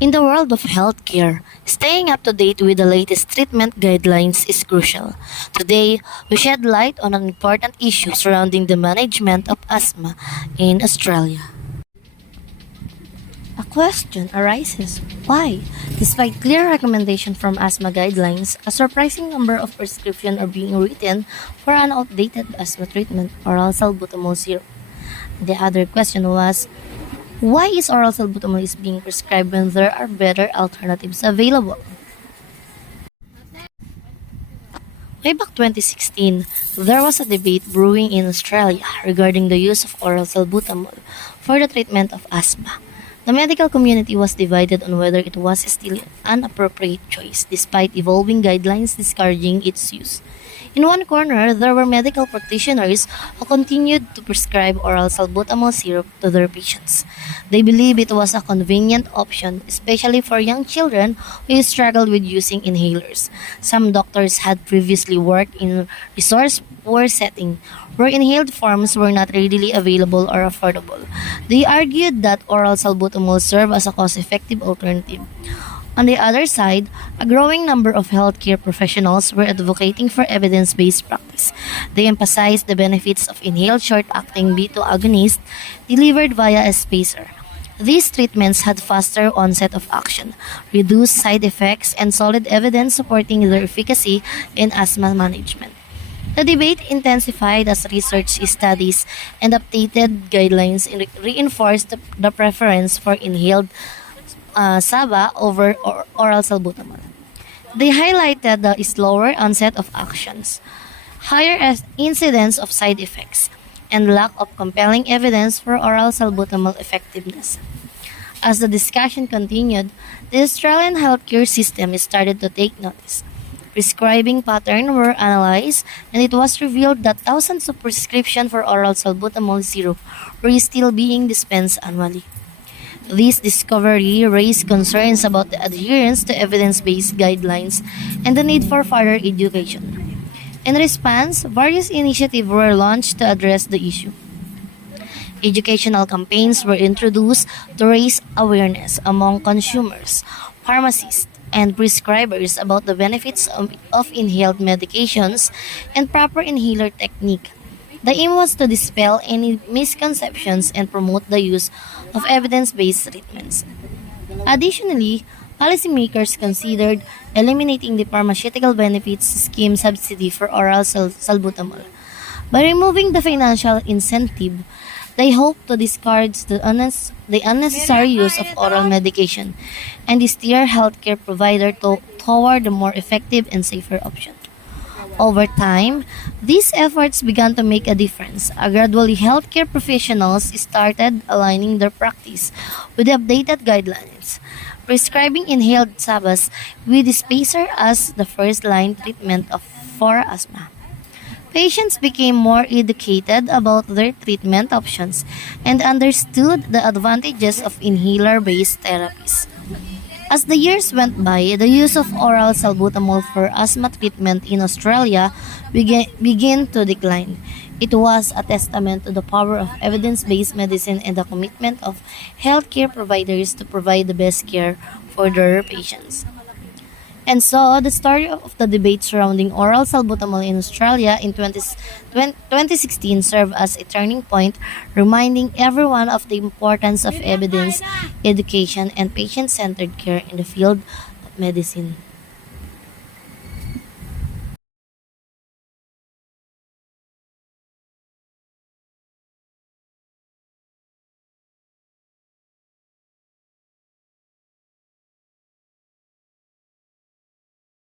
In the world of healthcare, staying up to date with the latest treatment guidelines is crucial. Today, we shed light on an important issue surrounding the management of asthma in Australia. A question arises: why, despite clear recommendation from asthma guidelines, a surprising number of prescriptions are being written for an outdated asthma treatment, oral salbutamol syrup? The other question was, why is oral salbutamol is being prescribed when there are better alternatives available? Way back 2016, there was a debate brewing in Australia regarding the use of oral salbutamol for the treatment of asthma. The medical community was divided on whether it was still an appropriate choice, despite evolving guidelines discouraging its use. In one corner, there were medical practitioners who continued to prescribe oral salbutamol syrup to their patients. They believed it was a convenient option, especially for young children who struggled with using inhalers. Some doctors had previously worked in resource-poor settings where inhaled forms were not readily available or affordable. They argued that oral salbutamol served as a cost-effective alternative. On the other side, a growing number of healthcare professionals were advocating for evidence-based practice. They emphasized the benefits of inhaled short-acting B2 agonist delivered via a spacer. These treatments had faster onset of action, reduced side effects, and solid evidence supporting their efficacy in asthma management. The debate intensified as research studies and updated guidelines reinforced the preference for inhaled SABA over oral salbutamol. They highlighted the slower onset of actions, higher incidence of side effects, and lack of compelling evidence for oral salbutamol effectiveness. As the discussion continued, the Australian healthcare system started to take notice. Prescribing patterns were analyzed, and it was revealed that thousands of prescriptions for oral salbutamol syrup were still being dispensed annually. This discovery raised concerns about the adherence to evidence-based guidelines and the need for further education. In response, various initiatives were launched to address the issue. Educational campaigns were introduced to raise awareness among consumers, pharmacists, and prescribers about the benefits of inhaled medications and proper inhaler technique. The aim was to dispel any misconceptions and promote the use of evidence-based treatments. Additionally, policymakers considered eliminating the pharmaceutical benefits scheme subsidy for oral salbutamol. By removing the financial incentive, they hope to discourage the unnecessary use of oral medication and steer healthcare provider toward a more effective and safer option. Over time, these efforts began to make a difference. Gradually, healthcare professionals started aligning their practice with the updated guidelines, prescribing inhaled SABAs with spacer as the first-line treatment for asthma. Patients became more educated about their treatment options and understood the advantages of inhaler-based therapies. As the years went by, the use of oral salbutamol for asthma treatment in Australia began to decline. It was a testament to the power of evidence-based medicine and the commitment of healthcare providers to provide the best care for their patients. And so, the story of the debate surrounding oral salbutamol in Australia in 2016 served as a turning point, reminding everyone of the importance of evidence, education, and patient-centered care in the field of medicine.